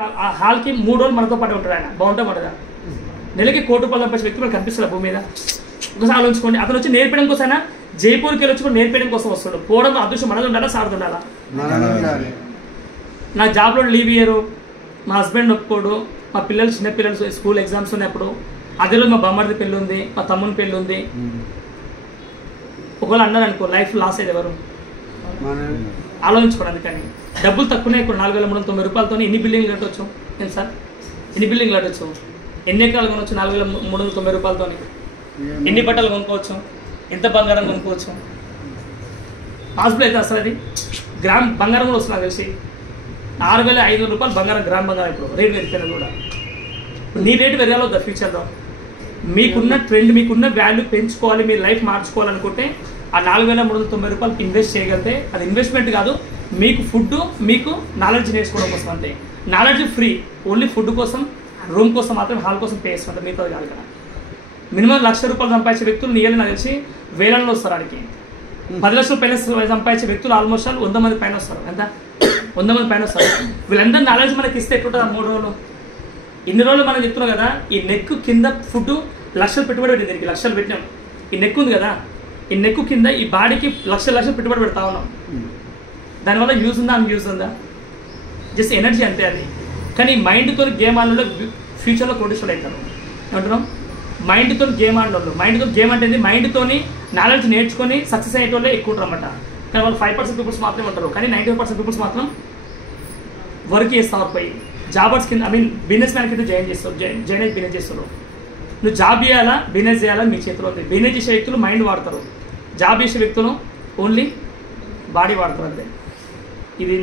ఆ హాల్కి 3 రోజులు మనతో పాటు ఉంటాడు ఆయన. బాగుంటా పడదా? నెలకి ₹1 కోటి సంపాదించే వ్యక్తి మనకు కనిపిస్తుంది భూమి మీద. ఒకసారి ఆలోచించుకోండి. అతను వచ్చి నేర్పడం కోసం జైపూర్కి వెళ్ళి వచ్చి కూడా నేర్పడం కోసం వస్తాడు. పోవడం అదృష్టం మనది ఉండాలా, సాగుతుండాలా? నా జాబ్లో లీవ్ ఇయ్యరు, మా హస్బెండ్ ఒప్పుకోడు, మా పిల్లలు చిన్నపిల్లలు స్కూల్ ఎగ్జామ్స్ ఉన్నప్పుడు, అదే రోజు మా బామ్మడిది పెళ్ళి ఉంది, మా తమ్ముని పెళ్ళి ఉంది. ఒకవేళ అన్నారు అనుకో, లైఫ్ లాస్ అయ్యేది ఎవరు? ఆలోచించుకోండి. అందుకని డబ్బులు తక్కువనే. ఇప్పుడు ₹4,390 ఎన్ని బిల్డింగ్లు కట్టవచ్చు? నేను సార్ ఎన్ని బిల్డింగ్లు కట్టవచ్చు? ఎన్ని ఎకరాలు కొనవచ్చు? ₹4,390. ఎన్ని బట్టలు కొనుక్కోవచ్చు? ఎంత బంగారం కొనుక్కోవచ్చు? పాసిబుల్ అయితే అసలు అది గ్రామ్ బంగారం కూడా వస్తుంది. నాకు తెలిసి ₹6,500 బంగారం, గ్రామ్ బంగారం ఇప్పుడు రేటు పెరిగిపోయినది కూడా. నీ రేటు పెరగాలొద్దా ఫ్యూచర్లో? మీకున్న ట్రెండ్, మీకున్న వాల్యూ పెంచుకోవాలి, మీరు లైఫ్ మార్చుకోవాలనుకుంటే ఆ ₹4,390 ఇన్వెస్ట్ చేయగలిగితే అది ఇన్వెస్ట్మెంట్ కాదు, మీకు ఫుడ్, మీకు నాలెడ్జ్ నేర్చుకోవడం కోసం. అంతే. నాలెడ్జ్ ఫ్రీ, ఓన్లీ ఫుడ్ కోసం, రూమ్ కోసం మాత్రం, హాల్ కోసం పే చేస్తుంటారు. మీతో కాదు కదా. మినిమం ₹1,00,000 సంపాదించే వ్యక్తులు నియర్లీ నాకు తెలిసి వేలల్లో వస్తారు. ఆడికి 10 లక్షల పైన సంపాదించే వ్యక్తులు ఆల్మోస్ట్ 100 మంది పైన వస్తారు. ఎంత? 100 మంది పైన వస్తారు. వీళ్ళందరూ నాలెడ్జ్ మనకి ఇస్తే ఎట్లుంటుంది? 3 రోజులు. ఇన్ని రోజులు మనం చెప్తున్నాం కదా, ఈ నెక్ కింద ఫుడ్ లక్షలు పెట్టుబడి పెట్టింది. దీనికి లక్షలు పెట్టినాం. ఈ నెక్ ఉంది కదా, ఈ నెక్ కింద ఈ బాడీకి లక్షలు పెట్టుబడి పెడతా ఉన్నాం. దానివల్ల యూజ్ ఉందా? యూజ్ ఉందా? జస్ట్ ఎనర్జీ అంతే అది. కానీ మైండ్తో గేమ్ ఆడలో ఫ్యూచర్లో కోటీశ్వరులు అవుతారు. ఏమంటున్నాం? మైండ్తో గేమ్ ఆడోళ్ళు. మైండ్తో గేమ్ అంటే మైండ్తో నాలెడ్జ్ నేర్చుకొని సక్సెస్ అయ్యేటోళ్ళే ఎక్కువ ఉంటారు అన్నమాట. కానీ వాళ్ళు 5% పీపుల్స్ మాత్రమే ఉంటారు. కానీ 95% పీపుల్స్ మాత్రం వర్క్ చేస్తారు. పోయి జాబర్స్ కింద, బిజినెస్ మ్యాన్ కింద జాయిన్ అయ్యి బిజినెస్ చేస్తారు. నువ్వు జాబ్ చేయాలా, బిజినెస్ చేయాలా మీ చేతిలో ఉంది. బిజినెస్ చేసే వ్యక్తులు మైండ్ వాడతారు, జాబ్ చేసే వ్యక్తులు ఓన్లీ బాడీ వాడతారు. అంతే. ఇది